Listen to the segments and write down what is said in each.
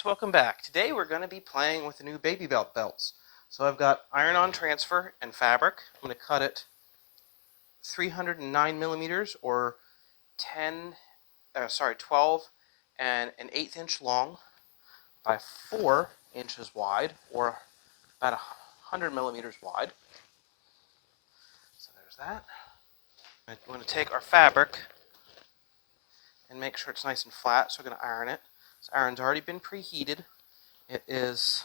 guys, welcome back. Today we're going to be playing with the new Babybelt belts. So I've got iron-on transfer and fabric. I'm going to cut it 309 millimeters or 12 and an 1/8 inch long by 4 inches wide, or about 100 millimeters wide. So there's that. I'm going to take our fabric and make sure it's nice and flat, so we're going to iron it. This iron's already been preheated. It is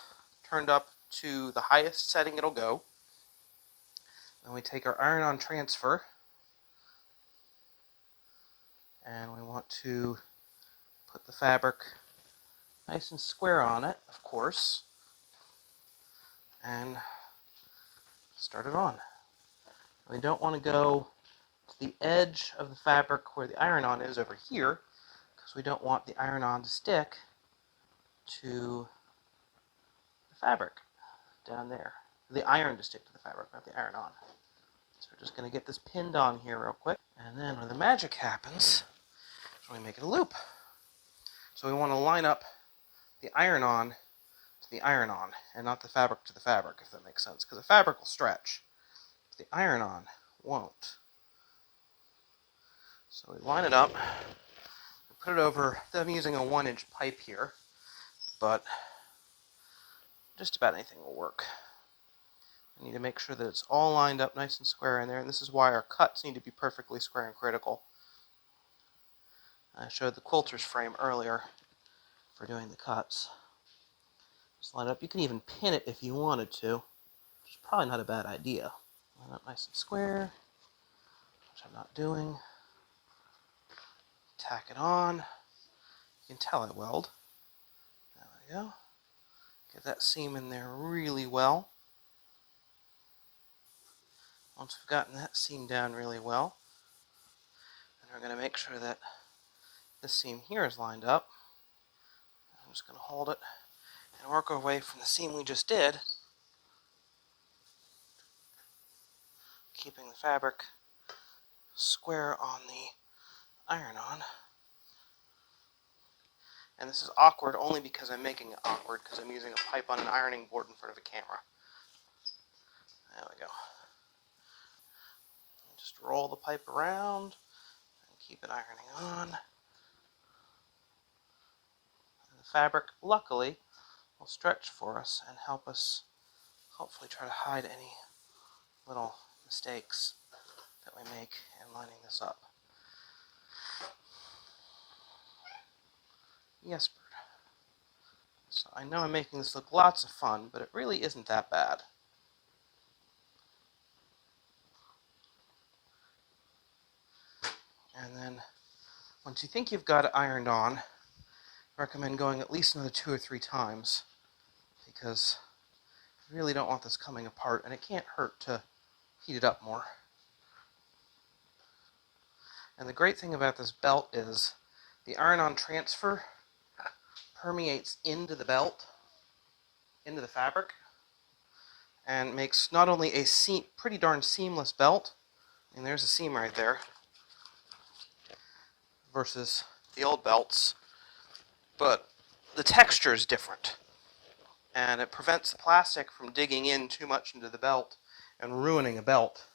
turned up to the highest setting it'll go. Then we take our iron-on transfer, and we want to put the fabric nice and square on it, of course, and start it on. We don't want to go to the edge of the fabric where the iron-on is over here, because we don't want the iron-on to stick to the fabric down there. The iron to stick to the fabric, not the iron-on. So we're just going to get this pinned on here real quick, and then when the magic happens, we make it a loop. So we want to line up the iron-on to the iron-on, and not the fabric to the fabric, if that makes sense, because the fabric will stretch, but the iron-on won't. So we line it up, we put it over. I'm using a 1-inch pipe here, but just about anything will work. We need to make sure that it's all lined up nice and square in there, and this is why our cuts need to be perfectly square and critical. I showed the quilter's frame earlier for doing the cuts. Just line it up. You can even pin it if you wanted to, which is probably not a bad idea. Line up nice and square, which I'm not doing. Tack it on. You can tell I weld. There we go. Get that seam in there really well. Once we've gotten that seam down really well, then we're going to make sure that this seam here is lined up. I'm just going to hold it and work our way from the seam we just did, keeping the fabric square on the iron-on. And this is awkward only because I'm making it awkward, because I'm using a pipe on an ironing board in front of a camera. There we go. Just roll the pipe around and keep it ironing on. And the fabric, luckily, will stretch for us and help us hopefully try to hide any little mistakes that we make in lining this up. Yes, bird. So I know I'm making this look lots of fun, but it really isn't that bad. And then, once you think you've got it ironed on, I recommend going at least another 2 or 3 times, because you really don't want this coming apart, and it can't hurt to heat it up more. And the great thing about this belt is the iron-on transfer permeates into the belt, into the fabric, and makes not only a pretty darn seamless belt, and there's a seam right there, versus the old belts, but the texture is different, and it prevents the plastic from digging in too much into the belt and ruining a belt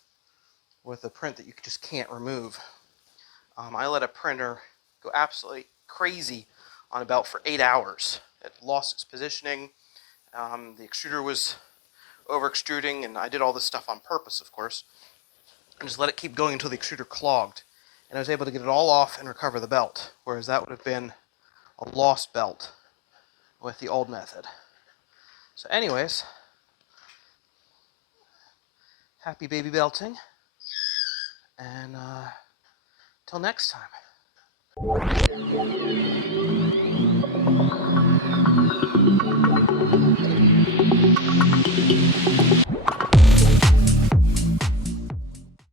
with a print that you just can't remove. I let a printer go absolutely crazy on a belt for 8 hours. It lost its positioning. The extruder was over extruding, and I did all this stuff on purpose, of course, and just let it keep going until the extruder clogged. And I was able to get it all off and recover the belt, whereas that would have been a lost belt with the old method. So anyways, happy baby belting, and till next time.